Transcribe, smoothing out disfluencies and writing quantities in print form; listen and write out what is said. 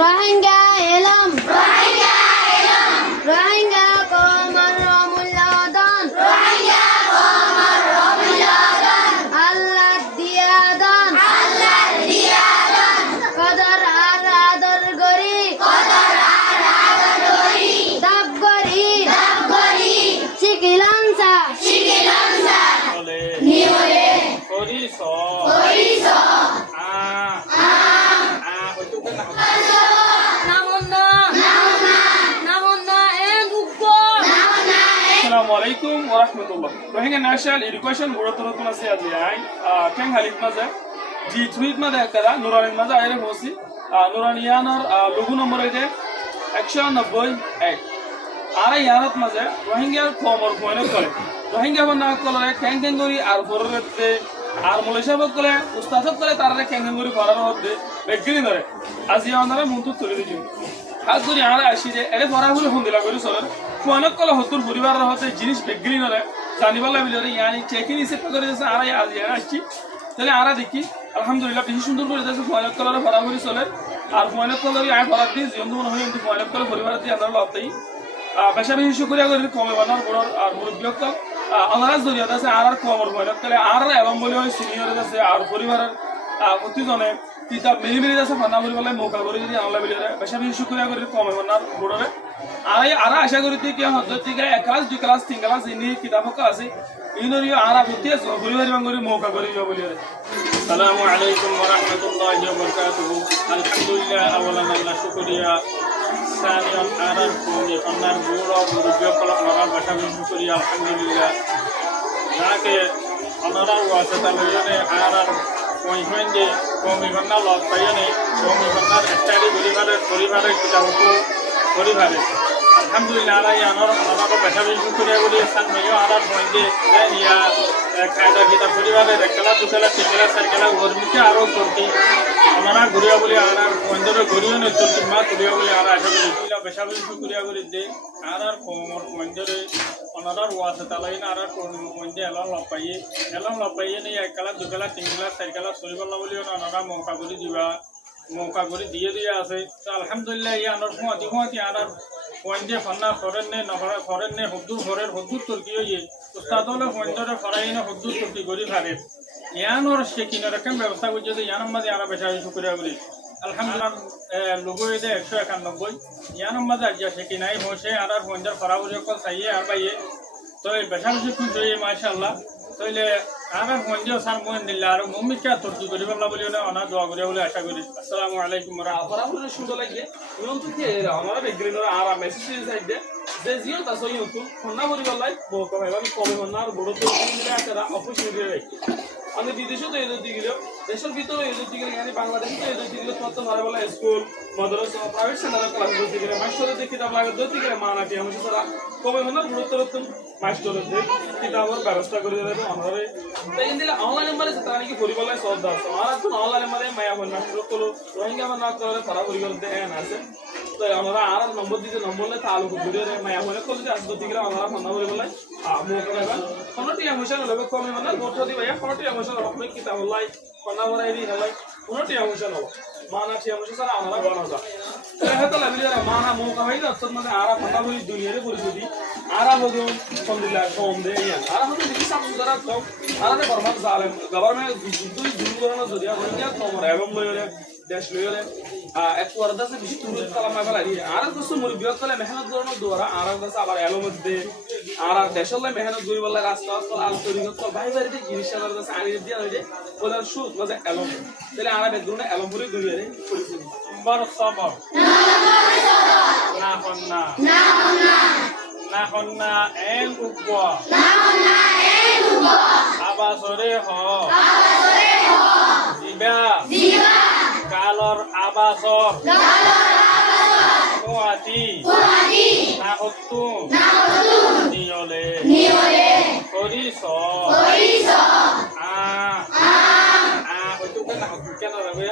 রোহিঙ্গা এলম রোহিঙ্গা কওমের মূল্যদান আল্লাহ দিয়া দান কদর আর আদর গরি দাব গরি শিকিলানসা নিওলে করিস Assalamualaikum warahmatullah. Rohingya National Education Board तरतून असे आज आहे केंग हालिक माझा जी थ्रीत मध्ये करा नुरानी माझा आहे रे होसी नुरानियानर लोगो नंबर आहे 191 आरा यारत माझा रोहिंग्या फॉर्मर कोने करे रोहिंग्या बना करे केंगेंगोरी আর বড়তে আর মালয়েশিয়া বকলে উস্তাদ করে তারে কেঙ্গেঙ্গুরি করার মধ্যে বেগিনি ধরে আজি আমাদের মুন্তু তুলে দিই আজ ধরে আমরা আসি যে এরে পড়াগুলো ফোন দিলা করি চলেন কোন কল হতুর পরিবারের হতে জিনিস বেগিনি ধরে জানিবালা বিলরে ইয়ানি চেকিং হিসেব করে দিয়েছে আর আজ আসছি তাহলে আমরা দেখি আলহামদুলিল্লাহ বেশি সুন্দর করে দিয়েছে কোন কলরে পড়াগুলি চলে আর কোন কলরে আয় পড়া দিয়ে জীবন মনে হয় কিন্তু কোন কল পরিবারের দিয়ে আমরা লাভতেই বেশা বেশি শুকরিয়া করি কমে বানার বড় আর মুরব্বিয়ক আনারাজ দরিয়া আছে আর কমর বইল তাহলে আর এলম বলি হয় সিনিয়র আছে আর পরিবারের প্রতিজনে কিতাব মিলি মিলি আছে ফান্না বলি বলে মৌকা করে যদি আনলা বিলিরে বেশা বেশি শুকরিয়া করি কমে বানার বড়রে আর আশা করি কি হদ্দ থেকে এক ক্লাস দুই ক্লাস তিন ক্লাস ইনি কিতাব আছে ইনরি আর আপত্তি আছে পরিবার বাঙ্গরি মৌকা করে দিও বলিরে আসসালামু আলাইকুম ওয়া রাহমাতুল্লাহি ওয়া বারাকাতুহু আলহামদুলিল্লাহ আওয়ালান আল্লাহ শুকরিয়া সানিয়ান আরার কোনি ফান্নার বড় মুরব্বিয় কলক মারা বেশা বেশি শুকরিয়া আলহামদুলিল্লাহ যাকে অনারার ওয়াসিতা লইনে আরার পয়েন্টে কমি বান্না লজ পাইনে কমি বান্নার স্টাডি পরিবারের কিতাবকো পরিবারে আলহামদুলিল্লাহ আলাই আনার অনারার বেশা বেশি শুকরিয়া বলি সান মেয় আরার পয়েন্টে ইয়া খায়দা কিতাব পরিবারের একলা দুকলা তিনলা চারলা গরমিতে আরো করতে ওনারা ঘুরিয়া বলি আর পয়েন্টে ঘুরিও নে চলতি মা ঘুরিয়া বলি আর আশা করি বেশা বেশি শুকরিয়া করি দে আর কমর পয়েন্টে ওনারা ওয়াসিতা লাইন আর পয়েন্টে এলন লপাইয়ে নেই একলা দুকলা তিনলা চারলা সরিবাল্লা বলি ওনারা মৌকা করে দিয়ে আছে তো আলহামদুলিল্লাহ এই আনার হুঁয়াতি আনার পয়েন্টে ফান্না ফরেন নে হদ্দুর তর্কি হইয়ে উস্তাদ হলে পয়েন্টে ফরাইনে হদ্দুর তর্কি গরি ফারে ইয়ানোর সে কিনার একটা ব্যবস্থা করছে যে ইয়ানোর মাঝে আরো বেশা শুক্রিয়া করি আলহামদুলিল্লাহ লোগো এদে 191 ইয়ানোর মাঝে আজ সে কিনাই বসে আর পয়েন্টের ফরাউরি কল চাইয়ে আর বাইয়ে তো বেশা বেশি খুশি হয়ে মাশাআল্লাহ তাইলে আমার মঞ্জুর সান মোহন দিল্লা আর মুমিকা তর্কি করি বললা বলি না অনা দোয়া করি বলে আশা করি আসসালামু আলাইকুম রাহমাতুল্লাহি সুন্দর লাগে ইয়ন থেকে আমরা বেগ্রিন আর মেসেজ সাইড যে জিও তাসো ইয়ন তো ফোনা বলি বললাই কমে ভাবে কমে মনার বড় তো দিলে একটা অপরচুনিটি রাখি আমি বিদেশে তো এদের দিকে দেশের ভিতরে এদের দিকে মানে বাংলাদেশে তো এদের দিকে কত ভালো ভালো স্কুল মাদ্রাসা প্রাইভেট সেন্টার ক্লাস করতে গেলে মাস্টারের দিকে কিতাব লাগে দতি গেলে মানাটি আমি সারা কমে মনার গুরুত্ব মাস্টারের দিকে কিতাবের ব্যবস্থা করে দেবে আমারে তাই ইন্দিলে অনলাইন নম্বরে তারা নাকি পরিবারের সব দাস আর এখন অনলাইন নম্বরে মায়া বন্যা শুরু করলো রোহিঙ্গা বন্যা করে তারা পরিবার দেন আছে তো আমরা আর নম্বর দিতে নম্বরলে তালুক ঘুরে মায়া বলে কল যে আসতে দিকে আমরা ফোন করে বলে আমো করে কোনটি এমোশন হবে কমে মানে গোট দি ভাইয়া কোনটি এমোশন হবে কিতাব লাই কোনা বড়াই দি হলাই কোনটি এমোশন হবে মানা টি এমোশন সারা আমরা বানাও যা হয়তো লাগলে মানা মৌকা হয় না তোর মানে আরা ফোন বলি দুনিয়ারে পরিস্থিতি আরা বদু আলহামদুলিল্লাহ কম দে ইয়া আরা হতো দেখি সব সুন্দর কম আরা তে বর্মা জালেম গভর্নমেন্ট দুই দুর্গরণা জরিয়া হইয়া কমর এবং লইলে দেশ লইলে এক ওয়ারদা সে বেশি তুরুত কালামা ফেলাই আর কিছু মুরব্বিয়ত কলে মেহনত করনো দোরা আর কাছে আবার এলো মধ্যে আর দেশলে মেহনত করি বলে রাস্তা আল তৈরি করতে ভাই ভাইতে জিনিস সাদার কাছে আনি দিয়া হইছে ওদের সুদ মানে এলো তাহলে আর বেদুনে এলো পুরি দুনিয়ারে পরিস্থিতি বার সবর না হন্না এন উপা আবাসরে হ জিবা কালর আবাসর কোয়াতি না হত্তু নিয়লে করিস হয়তো কেন রাখবে